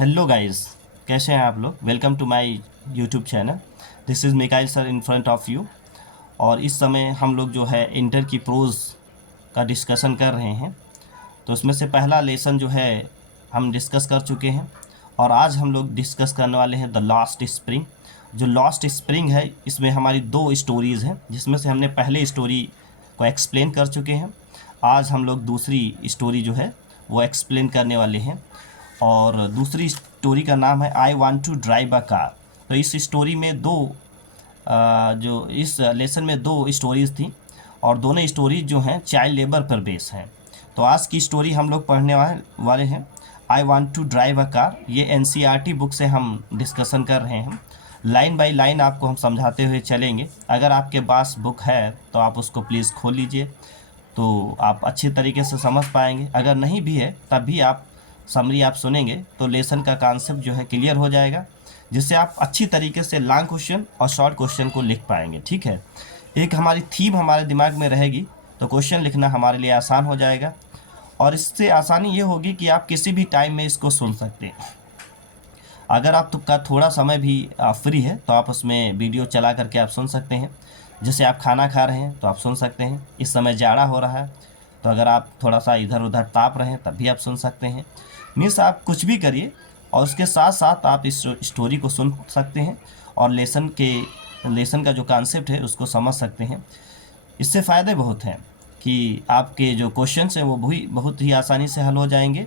Hello guys, कैसे हैं आप लोग। Welcome to my YouTube channel. This is Mikail sir in front of you. और इस समय हम लोग जो है इंटर की प्रोज का डिस्कशन कर रहे हैं। तो उसमें से पहला लेसन जो है हम डिस्कस कर चुके हैं। और आज हम लोग डिस्कस करने वाले हैं द लास्ट स्प्रिंग। जो लास्ट स्प्रिंग है, इसमें हमारी दो स्टोरीज़ हैं, जिसमें से हमने पहले स्टोरी को एक्सप्लेन कर चुके हैं। आज हम लोग दूसरी स्टोरी जो है वो एक्सप्लेन करने वाले हैं। और दूसरी स्टोरी का नाम है I want to drive a car. तो इस स्टोरी में जो इस लेसन में दो स्टोरीज़ थी, और दोनों स्टोरीज जो हैं चाइल्ड लेबर पर बेस हैं। तो आज की स्टोरी हम लोग पढ़ने वाले हैं I want to drive a car. ये एनसीईआरटी बुक से हम डिस्कशन कर रहे हैं। लाइन बाय लाइन आपको हम समझाते हुए चलेंगे। अगर आपके पास बुक है तो आप उसको प्लीज़ खोल लीजिए, तो आप अच्छे तरीके से समझ पाएंगे। अगर नहीं भी है तब भी आप समरी आप सुनेंगे तो लेसन का कॉन्सेप्ट जो है क्लियर हो जाएगा, जिससे आप अच्छी तरीके से लॉन्ग क्वेश्चन और शॉर्ट क्वेश्चन को लिख पाएंगे। ठीक है, एक हमारी थीम हमारे दिमाग में रहेगी तो क्वेश्चन लिखना हमारे लिए आसान हो जाएगा। और इससे आसानी ये होगी कि आप किसी भी टाइम में इसको सुन सकते हैं। अगर आपका थोड़ा समय भी फ्री है तो आप उसमें वीडियो चला करके आप सुन सकते हैं। जैसे आप खाना खा रहे हैं तो आप सुन सकते हैं। इस समय जाड़ा हो रहा है तो अगर आप थोड़ा सा इधर उधर ताप रहे हैं तब भी आप सुन सकते हैं। मीन्स आप कुछ भी करिए और उसके साथ साथ आप इस स्टोरी को सुन सकते हैं और लेसन का जो कॉन्सेप्ट है उसको समझ सकते हैं। इससे फ़ायदे बहुत हैं कि आपके जो क्वेश्चंस हैं वो भी बहुत ही आसानी से हल हो जाएंगे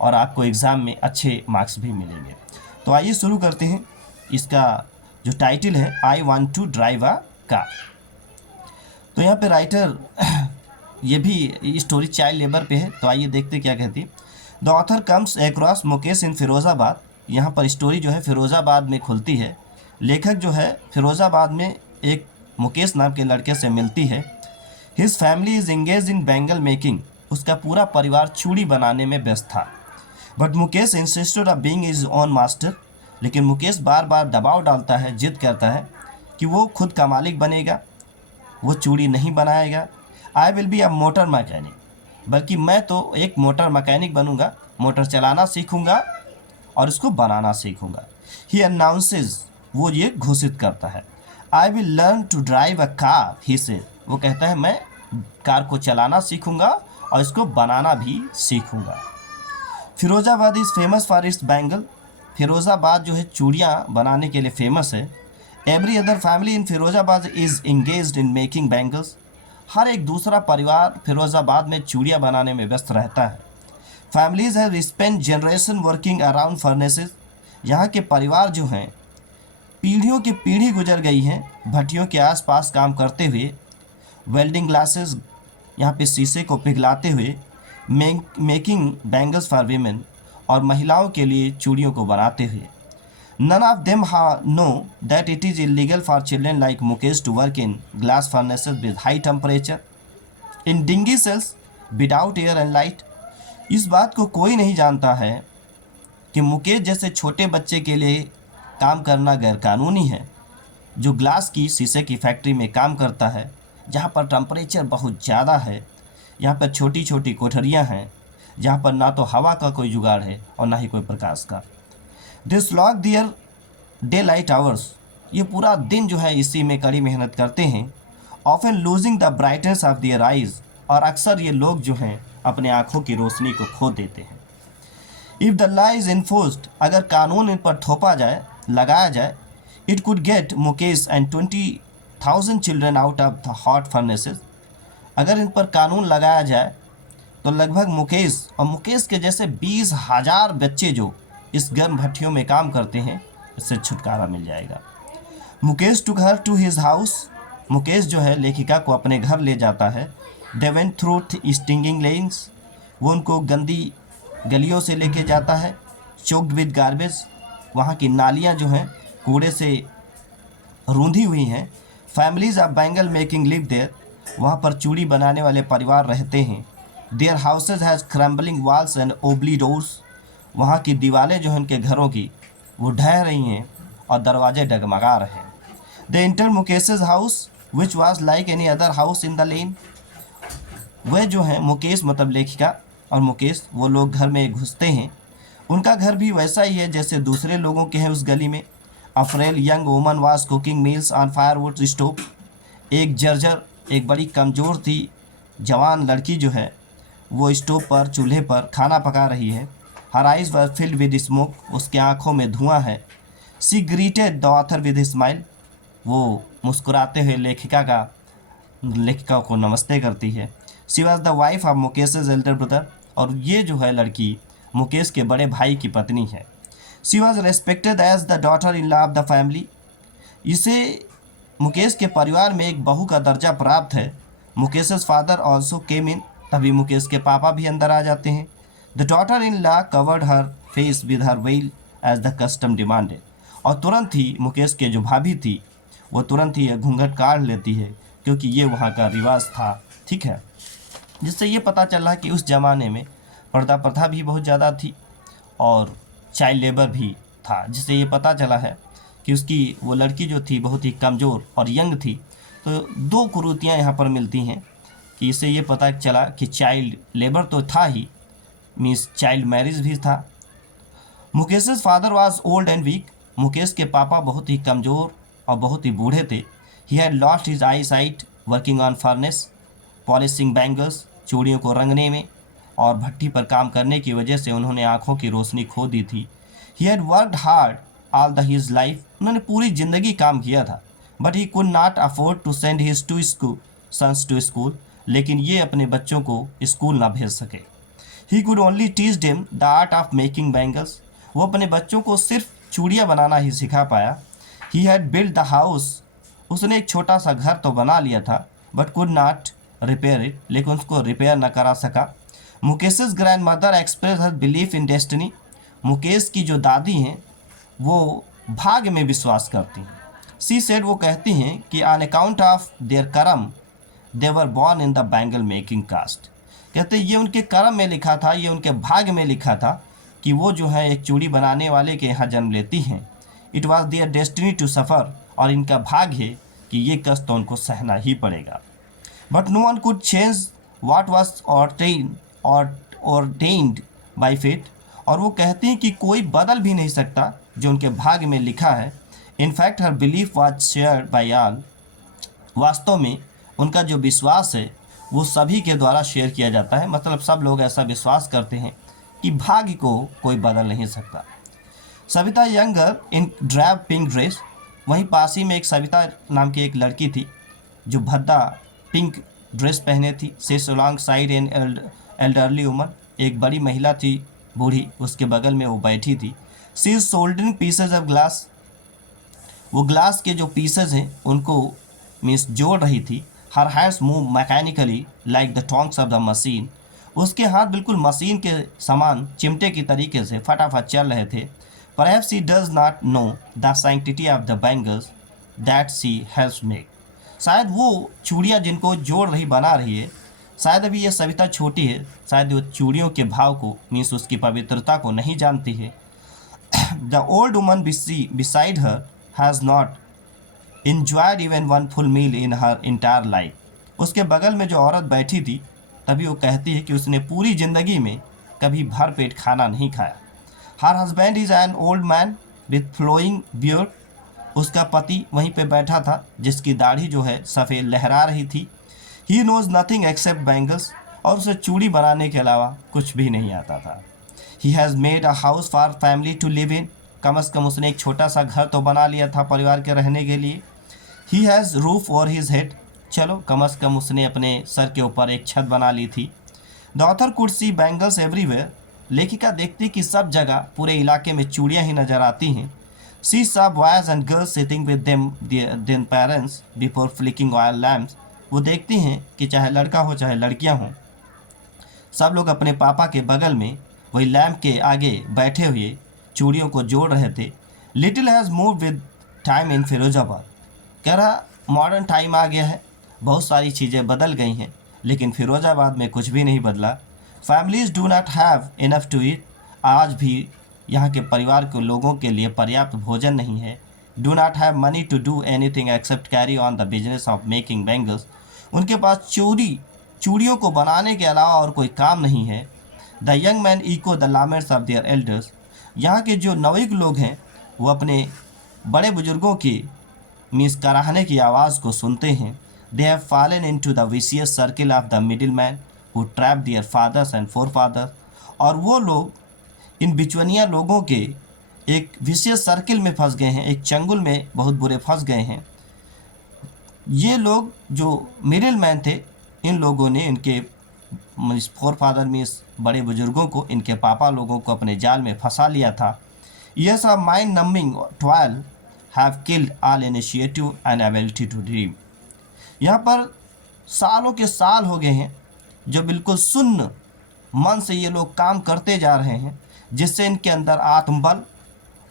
और आपको एग्ज़ाम में अच्छे मार्क्स भी मिलेंगे। तो आइए शुरू करते हैं। इसका जो टाइटल है I want to drive a car. तो यहाँ पे राइटर ये भी स्टोरी चाइल्ड लेबर पे है। तो आइए देखते क्या कहती है। The author comes across Mukesh in Firozabad. यहाँ पर स्टोरी जो है फिरोज़ाबाद में खुलती है। लेखक जो है फिरोज़ाबाद में एक मुकेश नाम के लड़के से मिलती है। His family is engage in bangle making. उसका पूरा परिवार चूड़ी बनाने में व्यस्त था। But Mukesh insisted of being his own master. लेकिन मुकेश बार बार दबाव डालता है, जिद करता है कि वो खुद का मालिक बनेगा, वो चूड़ी नहीं बनाएगा। I will be a motor mechanic, बल्कि मैं तो एक मोटर मैकेनिक बनूंगा, मोटर चलाना सीखूंगा और इसको बनाना सीखूंगा। ही अनाउंसेस, वो ये घोषित करता है। I will learn to drive a car, he says, वो कहता है मैं कार को चलाना सीखूंगा और इसको बनाना भी सीखूंगा। Firozabad is famous for its bangle. Firozabad जो है चूड़ियाँ बनाने के लिए फेमस है। Every other family in Firozabad is engaged in making bangles. हर एक दूसरा परिवार फिरोज़ाबाद में चूड़ियाँ बनाने में व्यस्त रहता है। Families have spend generation working around furnaces. यहाँ के परिवार जो हैं पीढ़ियों की पीढ़ी गुजर गई हैं भट्टियों के आसपास काम करते हुए। वेल्डिंग ग्लासेस, यहाँ पे शीशे को पिघलाते हुए। मेकिंग बैंगल्स फॉर वीमेन, और महिलाओं के लिए चूड़ियों को बनाते हुए। None of them know that it is illegal for children like Mukesh to work in glass furnaces with high temperature in dingy cells without air and light. इस बात को कोई नहीं जानता है कि मुकेश जैसे छोटे बच्चे के लिए काम करना गैरकानूनी है, जो ग्लास की शीशे की फैक्ट्री में काम करता है, जहाँ पर टेम्परेचर बहुत ज़्यादा है। यहाँ पर छोटी छोटी कोठरियाँ हैं जहाँ पर ना तो हवा का कोई जुगाड़ है और ना ही कोई प्रकाश का। This long their daylight hours, ये पूरा दिन जो है इसी में कड़ी मेहनत करते हैं। Often losing the brightness of their eyes, और अक्सर ये लोग जो हैं अपने आँखों की रोशनी को खो देते हैं। If the law is enforced, अगर कानून इन पर थोपा जाए, लगाया जाए, it could get Mukesh and 20,000 children out of the hot furnaces. अगर इन पर कानून लगाया जाए तो लगभग मुकेश और मुकेश के जैसे 20,000 बच्चे जो इस गर्म भट्टियों में काम करते हैं, इससे छुटकारा मिल जाएगा। Mukesh took her to his house, Mukesh जो है लेखिका को अपने घर ले जाता है। They went through stinking lanes, वो उनको गंदी गलियों से लेके जाता है। चोक्ड विद गार्बेज, वहाँ की नालियाँ जो हैं कूड़े से रूंधी हुई हैं। Families of bangle making live there, वहाँ पर चूड़ी बनाने वाले परिवार रहते हैं। Their houses has crumbling walls and wobbly doors, वहाँ की दीवारें जो हैं उनके घरों की वो ढह रही हैं और दरवाजे डगमगा रहे हैं। They enter Mukesh's house which was like any other house in the lane, वह जो हैं मुकेश मतलब लेखिका और मुकेश, वो लोग घर में घुसते हैं उनका घर भी वैसा ही है जैसे दूसरे लोगों के हैं उस गली में। A frail young woman was cooking meals on firewood stove. एक बड़ी कमज़ोर थी जवान लड़की जो है वो स्टोव पर चूल्हे पर खाना पका रही है। Her eyes were filled with smoke, उसके आंखों में धुआं है। She greeted the author with smile, वो मुस्कुराते हुए लेखिका को नमस्ते करती है। She was the wife of Mukesh elder brother, और ये जो है लड़की मुकेश के बड़े भाई की पत्नी है। She was respected as the daughter in law of the family, इसे मुकेश के परिवार में एक बहू का दर्जा प्राप्त है। Mukesh father also came in, तभी मुकेश के पापा भी अंदर आ जाते हैं। The daughter in law covered her face with her veil as the custom demanded, और तुरंत ही मुकेश के जो भाभी थी वो तुरंत ही घूंघट काट लेती है क्योंकि ये वहाँ का रिवाज था, ठीक है। जिससे ये पता चला कि उस ज़माने में पर्दा प्रथा भी बहुत ज़्यादा थी और चाइल्ड लेबर भी था, जिससे ये पता चला है कि उसकी वो लड़की जो थी बहुत ही कमज़ोर और यंग थी। तो दो कुरीतियाँ यहाँ पर मिलती हैं कि इससे ये पता चला कि चाइल्ड लेबर तो था ही, मीन्स चाइल्ड मैरिज भी था। Mukesh father was old and weak, Mukesh के पापा बहुत ही कमज़ोर और बहुत ही बूढ़े थे। He had lost his I site working on furnace polishing bangles, चूड़ियों को रंगने में और भट्टी पर काम करने की वजह से उन्होंने आंखों की रोशनी खो दी थी। He had worked hard all the his life, उन्होंने पूरी ज़िंदगी काम किया था। But he could not afford to send his to school sons to school, लेकिन ये अपने बच्चों को स्कूल ना भेज सके। He could only teach them the art of making bangles, वो अपने बच्चों को सिर्फ चूड़ियाँ बनाना ही सिखा पाया। He had build the house, उसने एक छोटा सा घर तो बना लिया था, but could not repair it, लेकिन उसको रिपेयर न करा सका। Mukesh grand mother express her belief in destiny, Mukesh की जो दादी हैं वो भाग्य में विश्वास करती हैं। सी सेड, वो कहती हैं कि on account of their karma they were born in the bangle making caste, कहते ये उनके कर्म में लिखा था, ये उनके भाग्य में लिखा था कि वो जो है एक चूड़ी बनाने वाले के यहाँ जन्म लेती हैं। It was their destiny to suffer, और इनका भाग्य है कि ये कष्ट तो उनको सहना ही पड़ेगा। But no one could change what was ordained by fate, और वो कहती हैं कि कोई बदल भी नहीं सकता जो उनके भाग्य में लिखा है। In fact her belief was shared by all, वास्तव में उनका जो विश्वास है वो सभी के द्वारा शेयर किया जाता है, मतलब सब लोग ऐसा विश्वास करते हैं कि भाग्य को कोई बदल नहीं सकता। Savita younger in drab pink dress, वहीं पास ही में एक सविता नाम की एक लड़की थी जो भद्दा पिंक ड्रेस पहने थी। Sits alongside an elderly woman, एक बड़ी महिला थी बूढ़ी, उसके बगल में वो बैठी थी। She is soldering pieces of glass, वो ग्लास के जो पीसेज हैं उनको मीन्स जोड़ रही थी। Her hands move mechanically like the tongs of the machine, उसके हाथ बिल्कुल मशीन के समान चिमटे की तरीके से फटाफट चल रहे थे। Perhaps she does not know the sanctity of the bangles that she helps make, शायद वो चूड़ियाँ जिनको जोड़ रही बना रही है, शायद अभी ये सविता छोटी है, शायद वो चूड़ियों के भाव को मीन्स उसकी पवित्रता को नहीं जानती है। The old woman beside her has not enjoyed even one full meal in her entire life, उसके बगल में जो औरत बैठी थी तभी वो कहती है कि उसने पूरी ज़िंदगी में कभी भर पेट खाना नहीं खाया। Her husband is an old man with flowing beard, उसका पति वहीं पे बैठा था जिसकी दाढ़ी जो है सफ़ेद लहरा रही थी। He knows nothing accept bangles, और उसे चूड़ी बनाने के अलावा कुछ भी नहीं आता था। He has made a house for family to live in, कम अज़ कम उसने एक छोटा सा घर तो बना लिया था परिवार के रहने के लिए। He has roof over his head, चलो कम अज़ कम उसने अपने सर के ऊपर एक छत बना ली थी। The author could see bangles everywhere, लेखिका देखती कि सब जगह पूरे इलाके में चूड़ियाँ ही नज़र आती हैं। सी saw boys and girls sitting with them parents before flicking oil lamps, वो देखती हैं कि चाहे लड़का हो चाहे लड़कियां हों, सब लोग अपने पापा के बगल में वही लैम्प के आगे बैठे हुए चूड़ियों को जोड़ रहे थे। Little has move with time in Firozabad, कह रहा मॉडर्न टाइम आ गया है, बहुत सारी चीज़ें बदल गई हैं, लेकिन फिरोजाबाद में कुछ भी नहीं बदला। Families do not have enough to eat, आज भी यहाँ के परिवार के लोगों के लिए पर्याप्त भोजन नहीं है। Do not have money to do anything except carry on the business of making bangles, उनके पास चूड़ियों को बनाने के अलावा और कोई काम नहीं है। The young man echo the laments of their elders, यहाँ के जो नवयुग लोग हैं वो अपने बड़े बुजुर्गों की मीन्स कराहने की आवाज़ को सुनते हैं। They have fallen into the vicious circle of the middleman who trap their fathers and forefathers. और वो लोग इन बिचवनिया लोगों के एक विशियस सर्किल में फंस गए हैं, एक चंगुल में बहुत बुरे फंस गए हैं। ये लोग जो मिडिल मैन थे, इन लोगों ने इनके फोर फादर मीन्स बड़े बुजुर्गों को, इनके पापा लोगों को अपने जाल में फंसा लिया था। Yes a mind numbing twelve have killed all initiative and ability to dream. यहाँ पर सालों के साल हो गए हैं जो बिल्कुल शून्य मन से ये लोग काम करते जा रहे हैं, जिससे इनके अंदर आत्मबल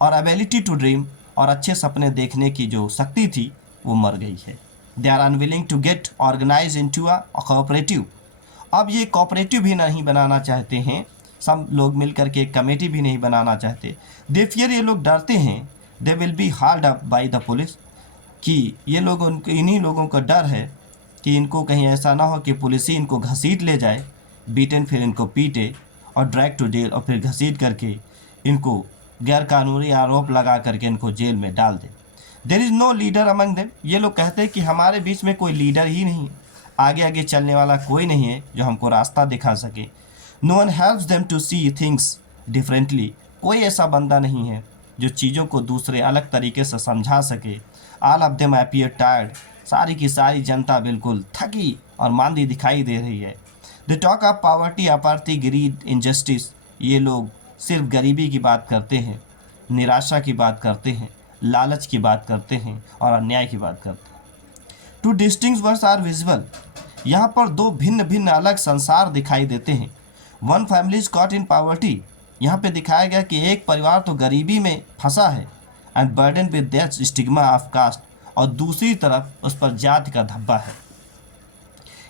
और एबिलिटी टू ड्रीम और अच्छे सपने देखने की जो शक्ति थी वो मर गई है। They are unwilling to get organise into a cooperative. अब ये कोऑपरेटिव भी नहीं बनाना चाहते हैं, सब लोग मिलकर के एक कमेटी भी नहीं बनाना चाहते। दे फियर, ये लोग डरते हैं, they will be hard up by the police, कि ये लोग इन्हीं लोगों का डर है कि इनको कहीं ऐसा ना हो कि पुलिस ही इनको घसीट ले जाए, बीटन फिर इनको पीटे और ड्रैग टू जेल, और फिर घसीट करके इनको गैर कानूनी आरोप लगा करके इनको जेल में डाल दे। There is no leader among them. ये लोग कहते हैं कि हमारे बीच में कोई लीडर ही नहीं, आगे आगे चलने वाला कोई नहीं है जो हमको रास्ता दिखा सके। No one helps them to see things differently. कोई ऐसा बंदा नहीं है जो चीज़ों को दूसरे अलग तरीके से समझा सके। All of them appear tired. सारी की सारी जनता बिल्कुल थकी और मांदी दिखाई दे रही है। The talk of poverty, apathy, greed, injustice. ये लोग सिर्फ गरीबी की बात करते हैं, निराशा की बात करते हैं, लालच की बात करते हैं और अन्याय की बात करते हैं। Two distinct words are visible. यहाँ पर दो भिन्न भिन्न अलग संसार दिखाई देते हैं। One family is caught in poverty. यहाँ पे दिखाया गया कि एक परिवार तो गरीबी में फंसा है and burden with that stigma of caste, और दूसरी तरफ उस पर जाति का धब्बा है।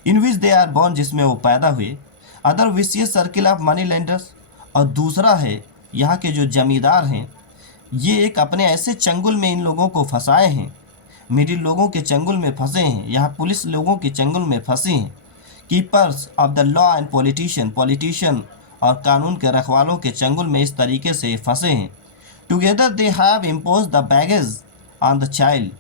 इन विच दे आर बॉर्न, जिसमें वो पैदा हुए। Other vicious circle of money lenders, और दूसरा है यहाँ के जो जमींदार हैं, ये एक अपने ऐसे चंगुल में इन लोगों को फंसाए हैं, मिडिल लोगों के चंगुल में फंसे हैं, यहाँ पुलिस लोगों के चंगुल में फंसे हैं। Keepers of the law and politician और कानून के रखवालों के चंगुल में इस तरीके से फंसे हैं। Together they have impose the baggage on the child.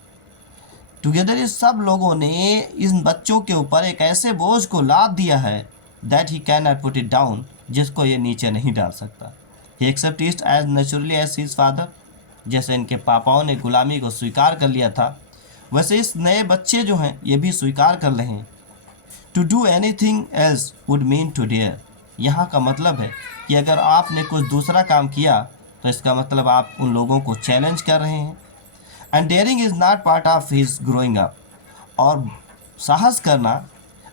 Together इस सब लोगों ने इन बच्चों के ऊपर एक ऐसे बोझ को लाद दिया है that he can not put it down, जिसको ये नीचे नहीं डाल सकता। He accept it as naturally as his father. जैसे इनके पापाओं ने गुलामी को स्वीकार कर लिया था, वैसे इस नए बच्चे जो हैं ये भी स्वीकार कर रहे हैं। To do anything else would mean to dare. यहाँ का मतलब है कि अगर आपने कुछ दूसरा काम किया तो इसका मतलब आप उन लोगों को चैलेंज कर रहे हैं। And daring is not part of his growing up. और साहस करना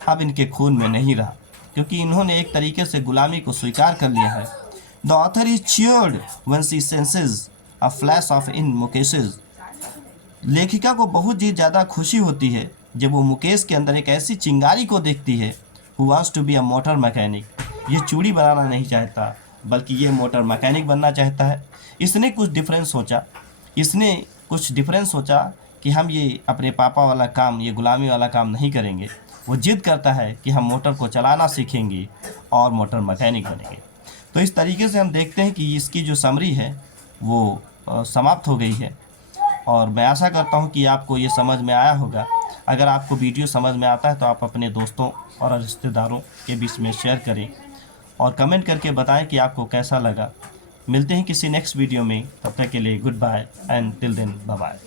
अब इनके खून में नहीं रहा, क्योंकि इन्होंने एक तरीके से गुलामी को स्वीकार कर लिया है। The author is cheered when she senses a flash of in Mukesh's. लेखिका को बहुत ही ज़्यादा खुशी होती है जब वो मुकेश के अंदर एक ऐसी चिंगारी को देखती है। Who wants to be a motor mechanic. ये चूड़ी बनाना नहीं चाहता, बल्कि ये मोटर मैकेनिक बनना चाहता है। इसने कुछ डिफरेंस सोचा कि हम ये अपने पापा वाला काम, ये गुलामी वाला काम नहीं करेंगे। वो जिद करता है कि हम मोटर को चलाना सीखेंगे और मोटर मैकेनिक बनेंगे। तो इस तरीके से हम देखते हैं कि इसकी जो समरी है वो समाप्त हो गई है, और मैं आशा करता हूँ कि आपको ये समझ में आया होगा। अगर आपको वीडियो समझ में आता है तो आप अपने दोस्तों और रिश्तेदारों के बीच में शेयर करें और कमेंट करके बताएं कि आपको कैसा लगा। मिलते हैं किसी नेक्स्ट वीडियो में, तब तक के लिए goodbye and till then bye bye.